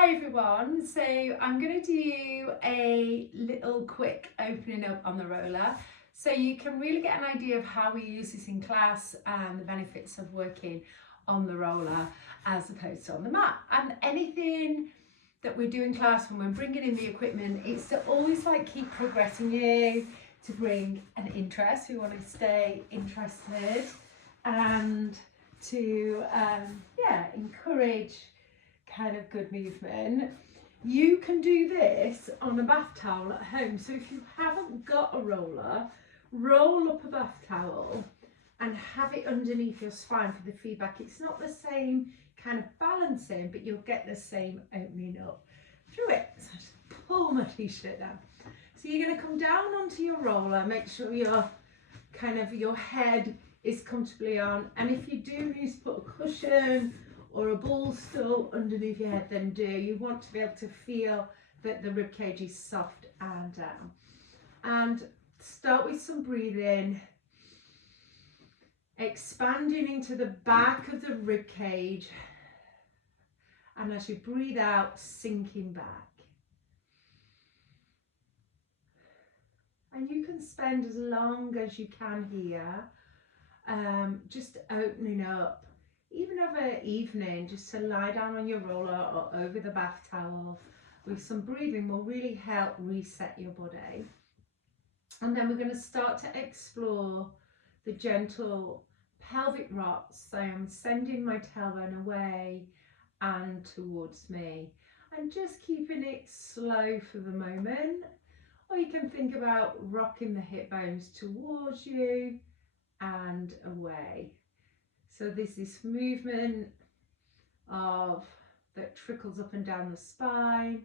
Hi everyone, so I'm going to do a little quick opening up on the roller so you can really get an idea of how we use this in class and the benefits of working on the roller as opposed to on the mat. And anything that we do in class when we're bringing in the equipment, it's to always keep progressing you, to bring an interest. We want to stay interested and to encourage kind of good movement. You can do this on a bath towel at home. So if you haven't got a roller, roll up a bath towel and have it underneath your spine for the feedback. It's not the same kind of balancing, but you'll get the same opening up through it. So I just pull my t-shirt down. So you're going to come down onto your roller, make sure your head is comfortably on, and if you do need to put a cushion or a ball stool underneath your head, then do. You want to be able to feel that the rib cage is soft and down. And start with some breathing, expanding into the back of the rib cage, and as you breathe out, sinking back. And you can spend as long as you can here, just opening up. Even have an evening just to lie down on your roller or over the bath towel with some breathing will really help reset your body. And then we're going to start to explore the gentle pelvic rocks. So I'm sending my tailbone away and towards me and just keeping it slow for the moment. Or you can think about rocking the hip bones towards you and away. So there's this movement that trickles up and down the spine,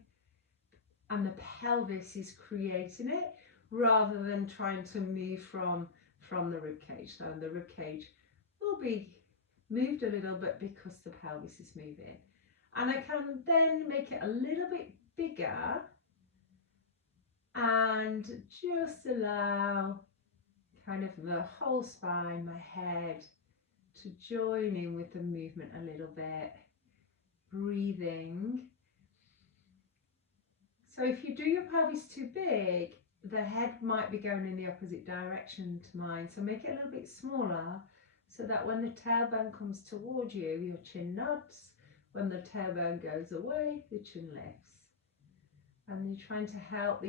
and the pelvis is creating it rather than trying to move from the rib cage. So the rib cage will be moved a little bit because the pelvis is moving. And I can then make it a little bit bigger and just allow kind of the whole spine, my head, to join in with the movement a little bit, breathing. So if you do your pelvis too big, the head might be going in the opposite direction to mine. So make it a little bit smaller so that when the tailbone comes towards you, your chin nods. When the tailbone goes away, the chin lifts. And you're trying to help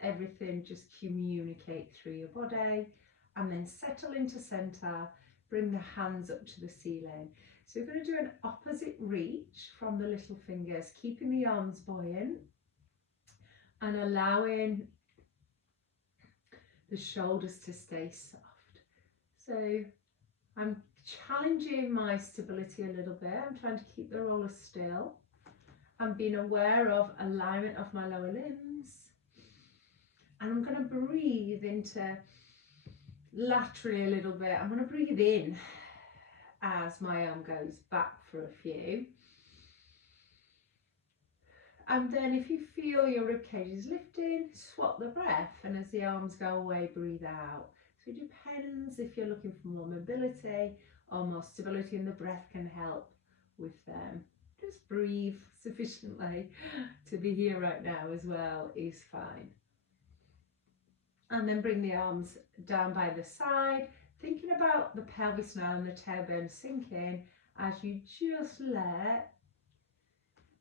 everything just communicate through your body, and then settle into center. Bring the hands up to the ceiling. So we're going to do an opposite reach from the little fingers, keeping the arms buoyant and allowing the shoulders to stay soft. So I'm challenging my stability a little bit. I'm trying to keep the roller still. I'm being aware of alignment of my lower limbs. And I'm going to breathe into laterally a little bit. I'm going to breathe in as my arm goes back for a few. And then if you feel your rib cage is lifting, swap the breath, and as the arms go away, breathe out. So it depends if you're looking for more mobility or more stability, and the breath can help with them. Just breathe sufficiently to be here right now as well is fine. And then bring the arms down by the side, thinking about the pelvis now and the tailbone sinking as you just let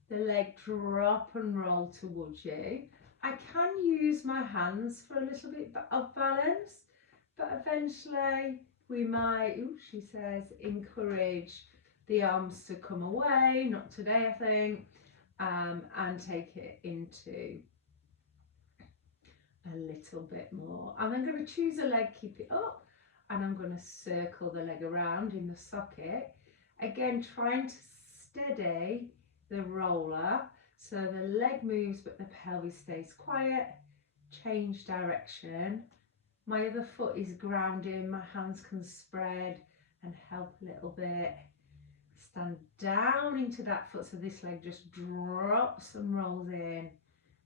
the leg drop and roll towards you. I can use my hands for a little bit of balance, but eventually we might, she says, encourage the arms to come away, not today I think, and take it into a little bit more. And I'm going to choose a leg, keep it up, and I'm going to circle the leg around in the socket. Again, trying to steady the roller so the leg moves but the pelvis stays quiet. Change direction. My other foot is grounding, my hands can spread and help a little bit. Stand down into that foot so this leg just drops and rolls in.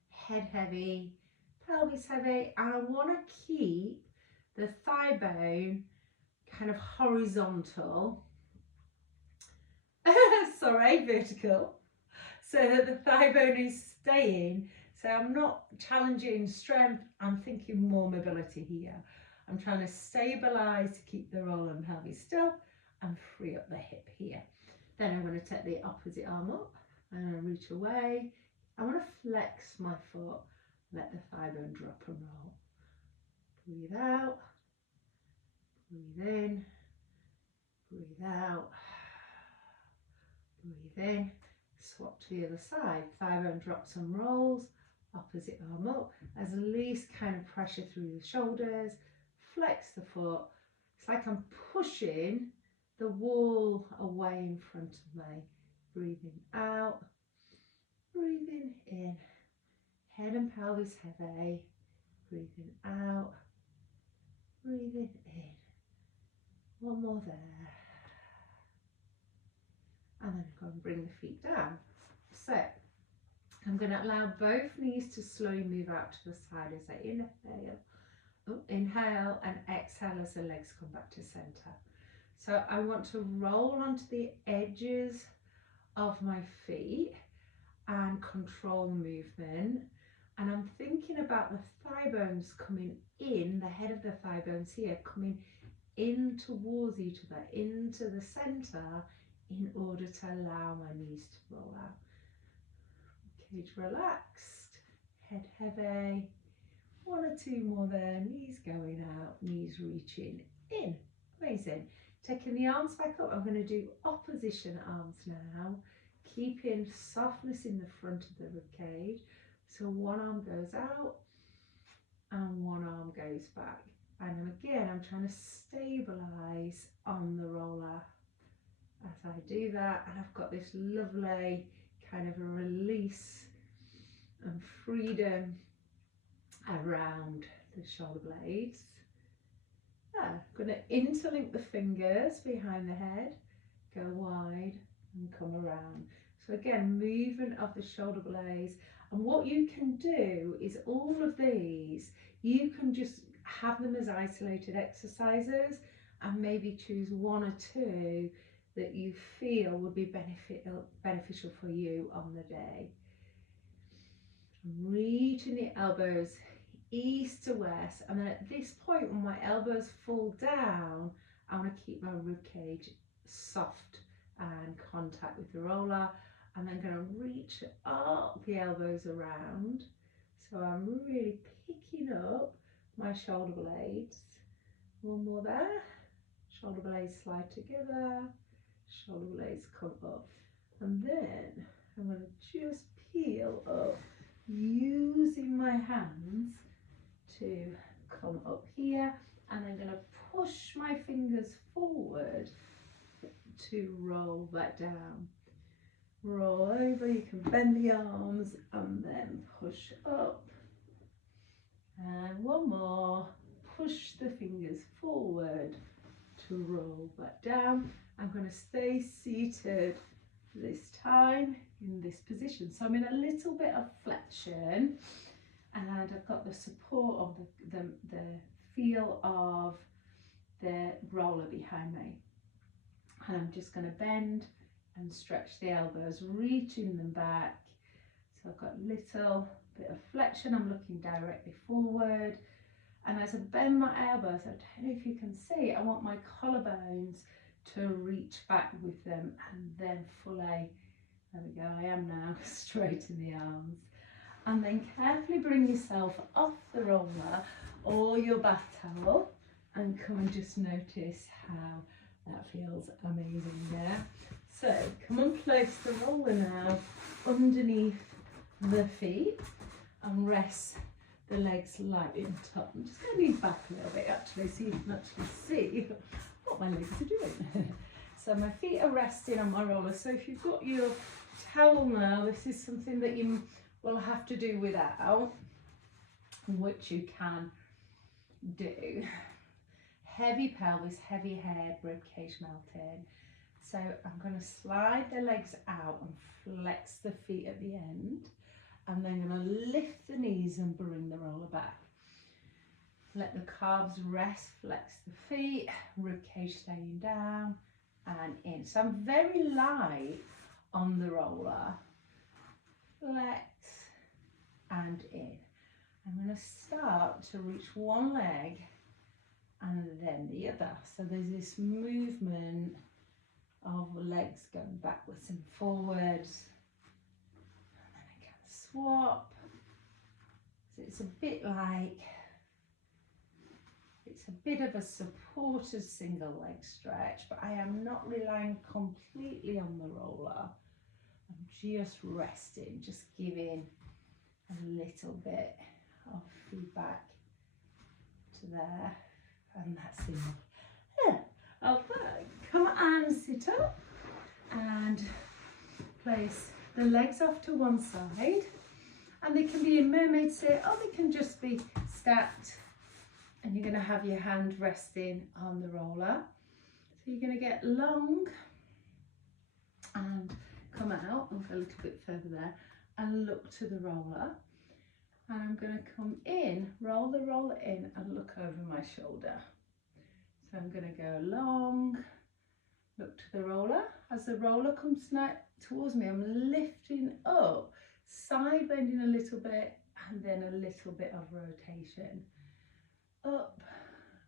Head heavy, pelvis heavy, and I want to keep the thigh bone kind of horizontal. Sorry, vertical. so that the thigh bone is staying. So I'm not challenging strength, I'm thinking more mobility here. I'm trying to stabilize to keep the roller and pelvis still and free up the hip here. Then I'm going to take the opposite arm up and reach away. I want to flex my foot, let the thigh bone drop and roll. Breathe out, breathe in, breathe out, breathe in. Swap to the other side, thigh bone drops and rolls, opposite arm up, as least kind of pressure through the shoulders, flex the foot. It's like I'm pushing the wall away in front of me. Breathing out, breathing in, head and pelvis heavy, breathing out, breathing in. One more there. And then go and bring the feet down. So I'm going to allow both knees to slowly move out to the side as I inhale. Inhale and exhale as the legs come back to center. So I want to roll onto the edges of my feet and control movement. And I'm thinking about the thigh bones coming in, the head of the thigh bones here, coming in towards each other, into the center, in order to allow my knees to roll out. Cage relaxed, head heavy. One or two more there, knees going out, knees reaching in. Amazing. Taking the arms back up, I'm going to do opposition arms now, keeping softness in the front of the rib cage. So one arm goes out and one arm goes back. And again, I'm trying to stabilize on the roller as I do that. And I've got this lovely kind of a release and freedom around the shoulder blades. I'm going to interlink the fingers behind the head, go wide and come around. So again, movement of the shoulder blades. And what you can do is all of these, you can just have them as isolated exercises and maybe choose one or two that you feel would be beneficial for you on the day. Reaching the elbows east to west, and then at this point when my elbows fall down, I want to keep my rib cage soft and contact with the roller. I'm then going to reach up the elbows around, so I'm really picking up my shoulder blades. One more there, shoulder blades slide together, shoulder blades come up, and then I'm going to just peel up using my hands to come up here, and I'm going to push my fingers forward to roll that down. Roll over, you can bend the arms and then push up. And one more, push the fingers forward to roll that down. I'm going to stay seated this time in this position. So I'm in a little bit of flexion, and I've got the support of the feel of the roller behind me. And I'm just going to bend and stretch the elbows, reaching them back. So I've got a little bit of flexion, I'm looking directly forward. And as I bend my elbows, I don't know if you can see, I want my collarbones to reach back with them, and then fully, there we go, I am now, straighten the arms. And then carefully bring yourself off the roller or your bath towel and come and just notice how that feels amazing there. So come and place the roller now underneath the feet and rest the legs lightly on top. I'm just going to lean back a little bit actually so you can actually see what my legs are doing. So my feet are resting on my roller. So if you've got your towel now, this is something that you will have to do without, which you can do. Heavy pelvis, heavy head, rib cage melting. So I'm going to slide the legs out and flex the feet at the end, and then I'm going to lift the knees and bring the roller back. Let the calves rest, flex the feet, rib cage staying down and in. So I'm very light on the roller, flex and in. I'm going to start to reach one leg and then the other. So there's this movement of legs going backwards and forwards. And then I can swap. So it's a bit like, it's a bit of a supported single leg stretch, but I am not relying completely on the roller. I'm just resting, just giving a little bit of feedback to there, and that's enough. Yeah. Okay, come and sit up and place the legs off to one side, and they can be in mermaid sit or they can just be stacked, and you're going to have your hand resting on the roller. So you're going to get long and come out and go a little bit further there and look to the roller, and I'm going to come in, roll the roller in and look over my shoulder. So I'm going to go long, look to the roller. As the roller comes towards me, I'm lifting up, side bending a little bit, and then a little bit of rotation. Up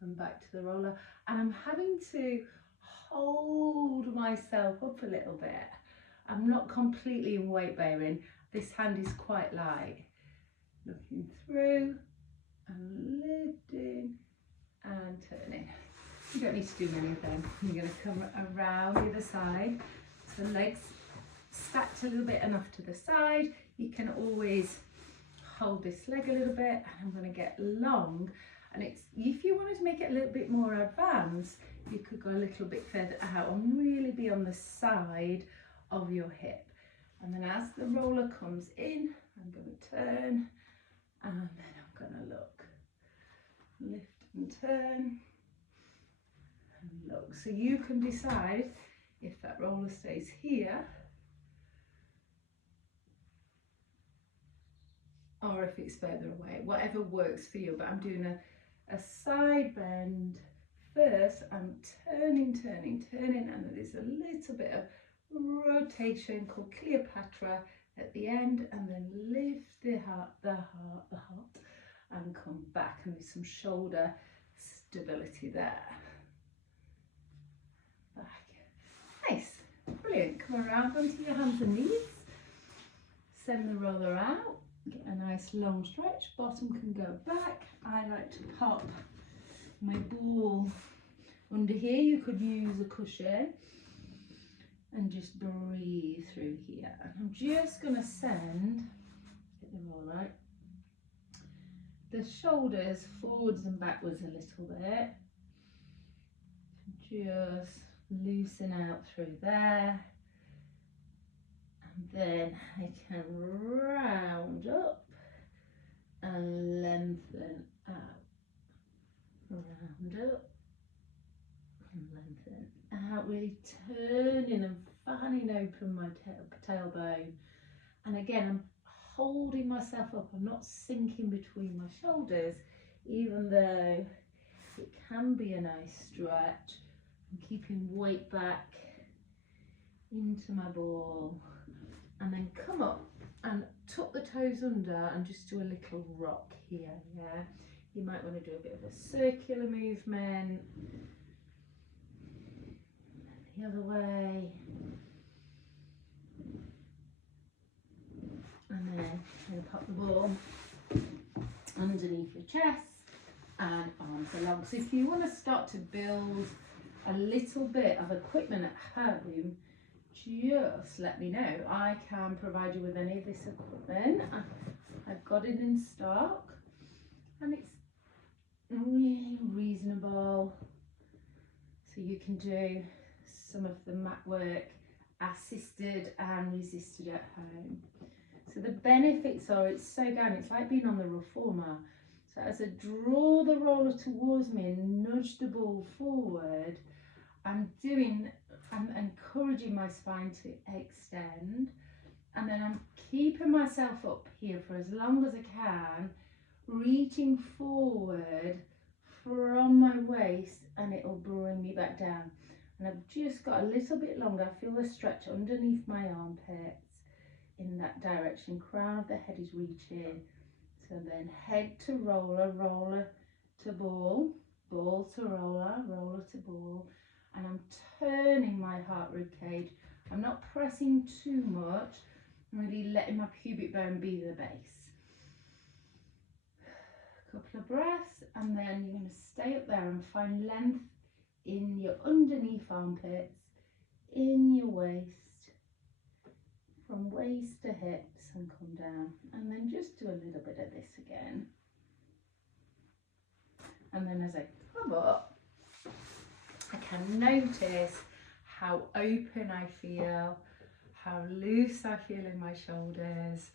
and back to the roller, and I'm having to hold myself up a little bit. I'm not completely in weight bearing. This hand is quite light. Looking through and lifting and turning. You don't need to do many of them. You're going to come around the other side. So legs stacked a little bit enough to the side. You can always hold this leg a little bit, and I'm going to get long. And it's, if you wanted to make it a little bit more advanced, you could go a little bit further out and really be on the side of your hip. And then as the roller comes in, I'm going to turn, and then I'm going to look, lift and turn and look. So you can decide if that roller stays here or if it's further away, whatever works for you. But I'm doing a side bend first. I'm turning, and there's a little bit of rotation called Cleopatra at the end, and then lift the heart, and come back, and there's some shoulder stability there. Back. Nice, brilliant. Come around onto your hands and knees. Send the roller out. Get a nice long stretch. Bottom can go back. I like to pop my ball under here. You could use a cushion and just breathe through here. And I'm just going to send, get them all right, the shoulders forwards and backwards a little bit. Just loosen out through there. And then I can round up and lengthen out. Round up and lengthen out, really turning and fanning open my tailbone. And again, I'm holding myself up. I'm not sinking between my shoulders, even though it can be a nice stretch. I'm keeping weight back into my ball, and then come up and tuck the toes under and just do a little rock here. Yeah, you might want to do a bit of a circular movement. The other way, and then pop the ball underneath your chest and arms along. So if you want to start to build a little bit of equipment at home, just let me know. I can provide you with any of this equipment. I've got it in stock, and it's really reasonable. So you can do some of the mat work assisted and resisted at home. So the benefits are, it's so down, it's like being on the reformer. So as I draw the roller towards me and nudge the ball forward, I'm encouraging my spine to extend, and then I'm keeping myself up here for as long as I can, reaching forward from my waist, and it'll bring me back down. And I've just got a little bit longer. I feel the stretch underneath my armpits in that direction. Crown of the head is reaching. So then head to roller, roller to ball, ball to roller, roller to ball. And I'm turning my heart rib cage. I'm not pressing too much. I'm really letting my pubic bone be the base. A couple of breaths, and then you're going to stay up there and find length in your underneath armpits, in your waist, from waist to hips, and come down. And then just do a little bit of this again. And then as I come up, I can notice how open I feel, how loose I feel in my shoulders.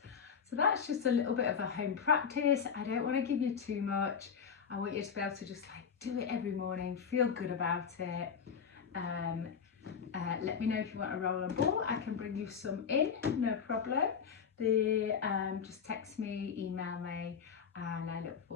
So that's just a little bit of a home practice. I don't want to give you too much. I want you to be able to just like do it every morning, feel good about it. Let me know if you want a roller ball. I can bring you some in, no problem. Just text me, email me, and I look forward